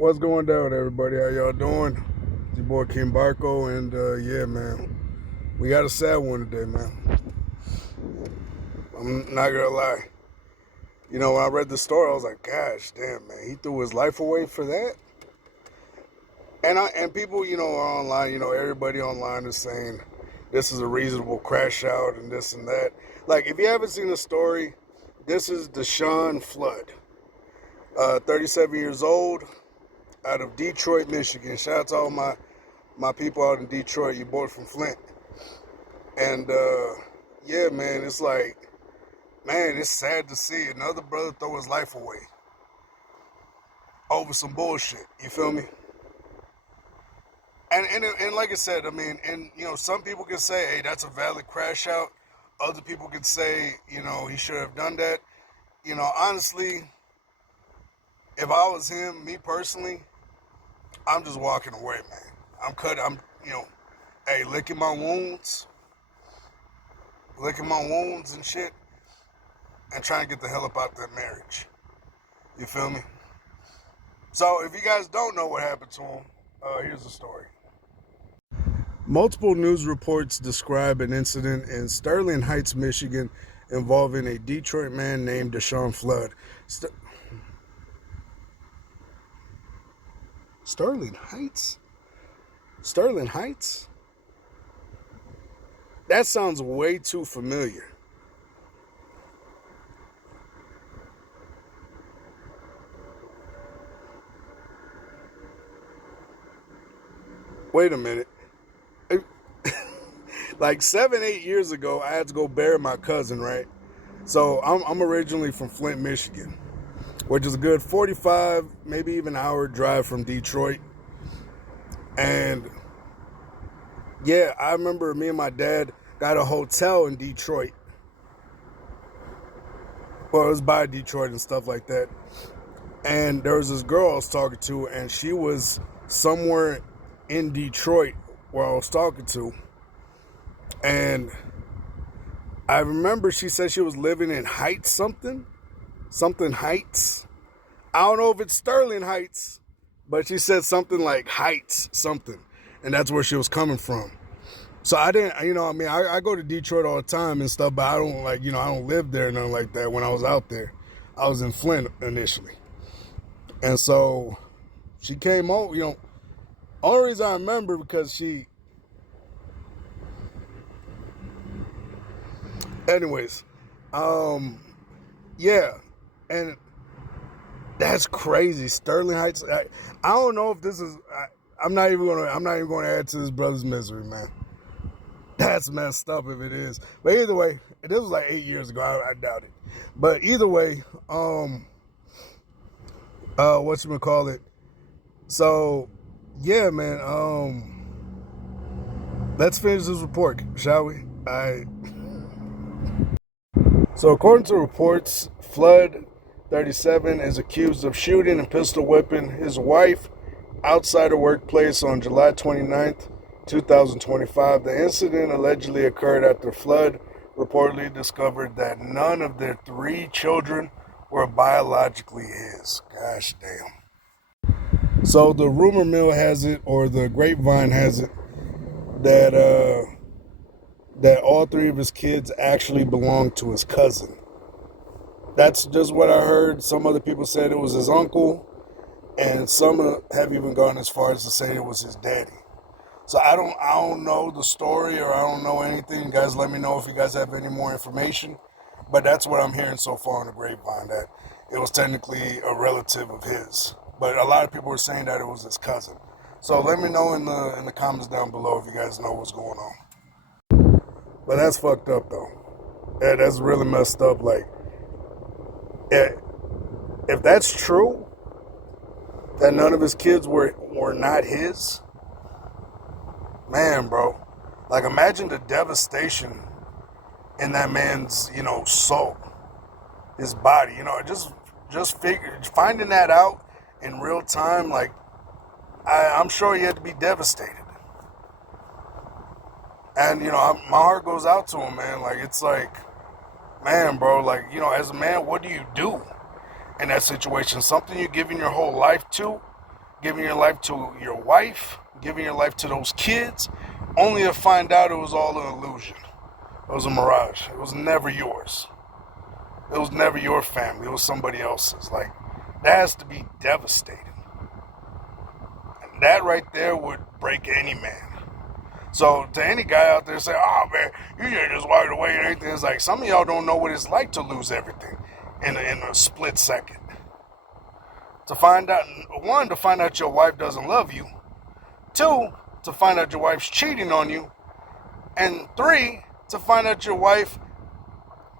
What's going down, everybody? How y'all doing? It's your boy Kim Barco, and yeah, man, we got a sad one today, man. I'm not gonna lie. When I read the story, I was like, "Gosh, damn, man, he threw his life away for that." And people, are online. Everybody online is saying this is a reasonable crash out and this and that. Like, if you haven't seen the story, this is Deshawn Flood, 37 years old, out of Detroit, Michigan. Shout out to all my people out in Detroit, you boy from Flint. And yeah, man, it's like, man, it's sad to see another brother throw his life away over some bullshit. You feel me? And like I said, I mean, and some people can say, hey, that's a valid crash out. Other people can say, he should have done that. Honestly, if I was him, me personally, I'm just walking away, man. Hey, licking my wounds and shit, and trying to get the hell up out that marriage. You feel me? So if you guys don't know what happened to him, here's the story. Multiple news reports describe an incident in Sterling Heights, Michigan, involving a Detroit man named Deshawn Flood. Sterling Heights? Sterling Heights? That sounds way too familiar. Wait a minute. Like 7-8 years ago, I had to go bury my cousin, right? So I'm originally from Flint, Michigan, which is a good 45, maybe even hour drive from Detroit. And yeah, I remember me and my dad got a hotel in Detroit. Well, it was by Detroit and stuff like that. And there was this girl I was talking to, and she was somewhere in Detroit where I was talking to. And I remember she said she was living in Heights something Heights. I don't know if it's Sterling Heights, but she said something like Heights something. And that's where she was coming from. So I didn't, I go to Detroit all the time and stuff, but I don't I don't live there or nothing like that. When I was out there, I was in Flint initially. And so she came over, only reason I remember because anyways, yeah, and that's crazy. Sterling Heights. I don't know if this is. I'm not even gonna add to this brother's misery, man. That's messed up if it is. But either way, this was like 8 years ago. I doubt it. But either way, whatchamacallit. So, yeah, man. Let's finish this report, shall we? So according to reports, Flood, 37, is accused of shooting and pistol whipping his wife outside her workplace on July 29th, 2025. The incident allegedly occurred after Flood reportedly discovered that none of their 3 children were biologically his. Gosh damn. So the rumor mill has it, or the grapevine has it, that all 3 of his kids actually belonged to his cousin. That's just what I heard. Some other people said it was his uncle, and some have even gone as far as to say it was his daddy. So I don't know the story, or I don't know anything. You guys let me know if you guys have any more information. But that's what I'm hearing so far on the grapevine, that it was technically a relative of his. But a lot of people were saying that it was his cousin. So let me know in the comments down below if you guys know what's going on. But that's fucked up, though. Yeah, that's really messed up. Like, if that's true, that none of his kids were not his, man, bro. Like, imagine the devastation in that man's, soul, his body. Just finding that out in real time. Like, I'm sure he had to be devastated. And, my heart goes out to him, man. Like, it's like, man, bro, like, as a man, what do you do in that situation? Something you're giving your whole life to, giving your life to your wife, giving your life to those kids, only to find out it was all an illusion. It was a mirage. It was never yours. It was never your family. It was somebody else's. Like, that has to be devastating. And that right there would break any man. So to any guy out there say, oh man, you just walked away and everything, it's like some of y'all don't know what it's like to lose everything in a split second. To find out, one, to find out your wife doesn't love you. Two, to find out your wife's cheating on you. And three, to find out your wife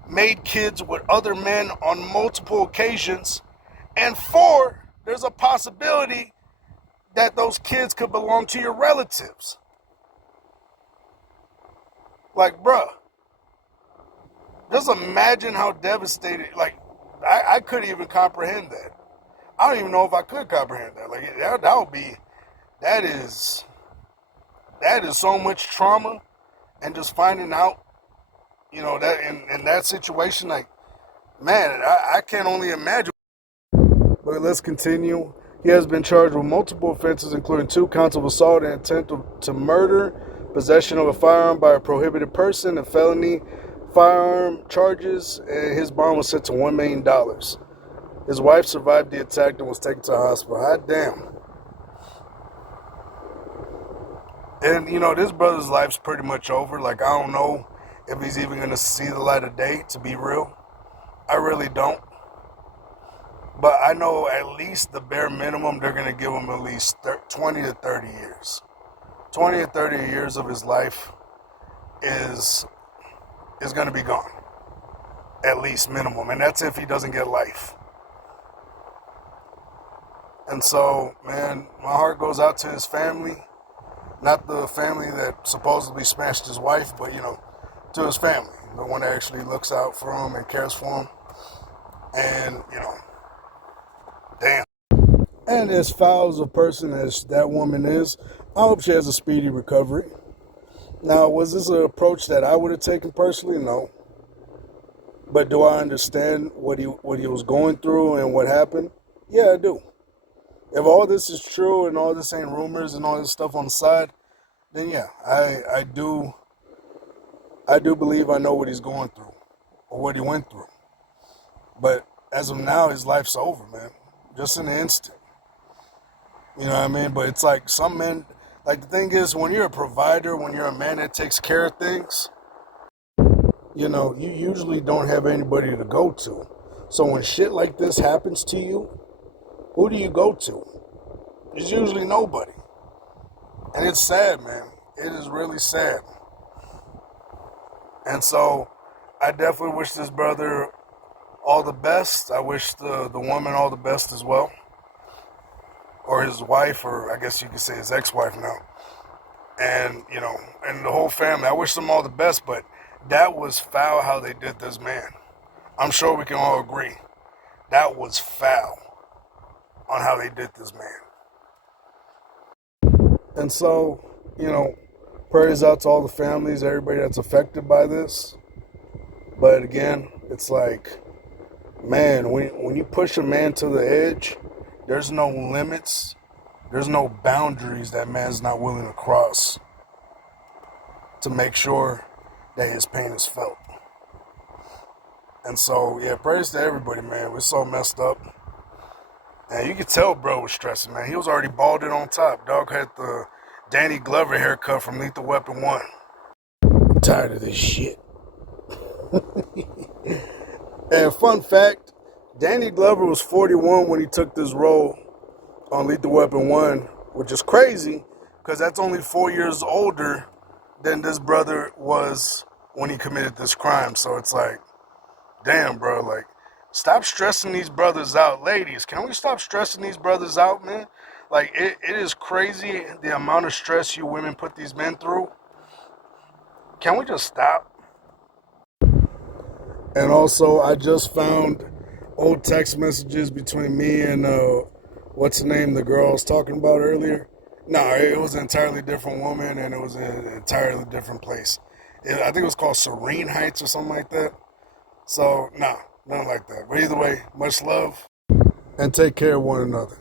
made kids with other men on multiple occasions. And four, there's a possibility that those kids could belong to your relatives. Like, bruh, just imagine how devastated, like, I couldn't even comprehend that. I don't even know if I could comprehend that. Like, that would be, that is so much trauma, and just finding out, you know, that in that situation, like, man, I can't only imagine. But let's continue. He has been charged with multiple offenses, including 2 counts of assault and attempt to murder, possession of a firearm by a prohibited person, and felony firearm charges, and his bond was set to $1 million. His wife survived the attack and was taken to the hospital. Hot damn. And, you know, this brother's life's pretty much over. Like, I don't know if he's even going to see the light of day, to be real. I really don't. But I know at least the bare minimum, they're going to give him at least 20 to 30 years. 20 to 30 years of his life is going to be gone. At least minimum. And that's if he doesn't get life. And so, man, my heart goes out to his family. Not the family that supposedly smashed his wife, but, you know, to his family. The one that actually looks out for him and cares for him. And, you know, damn. And as foul as a person as that woman is, I hope she has a speedy recovery. Now, was this an approach that I would have taken personally? No. But do I understand what he was going through and what happened? Yeah, I do. If all this is true and all this ain't rumors and all this stuff on the side, then yeah, I do believe I know what he's going through or what he went through. But as of now, his life's over, man. Just in an instant. You know what I mean? But it's like some men, like the thing is, when you're a provider, when you're a man that takes care of things, you know, you usually don't have anybody to go to. So when shit like this happens to you, who do you go to? It's usually nobody. And it's sad, man. It is really sad. And so I definitely wish this brother all the best. I wish the woman all the best as well. Or his wife, or I guess you could say his ex-wife now. And, you know, and the whole family. I wish them all the best, but that was foul how they did this man. I'm sure we can all agree. That was foul on how they did this man. And so, you know, prayers out to all the families, everybody that's affected by this. But again, it's like, man, when you push a man to the edge, there's no limits, there's no boundaries that man's not willing to cross to make sure that his pain is felt. And so, yeah, prayers to everybody, man. We're so messed up. And you could tell bro was stressing, man. He was already balded on top. Dog had the Danny Glover haircut from Lethal Weapon 1. I'm tired of this shit. And fun fact, Danny Glover was 41 when he took this role on Lethal Weapon 1, which is crazy because that's only 4 years older than this brother was when he committed this crime. So it's like, damn, bro, like, stop stressing these brothers out. Ladies, can we stop stressing these brothers out, man? Like, it is crazy the amount of stress you women put these men through. Can we just stop? And also, I just found old text messages between me and, what's the name, the girl I was talking about earlier. No, it was an entirely different woman, and it was an entirely different place. I think it was called Serene Heights or something like that. So, no, nothing like that. But either way, much love, and take care of one another.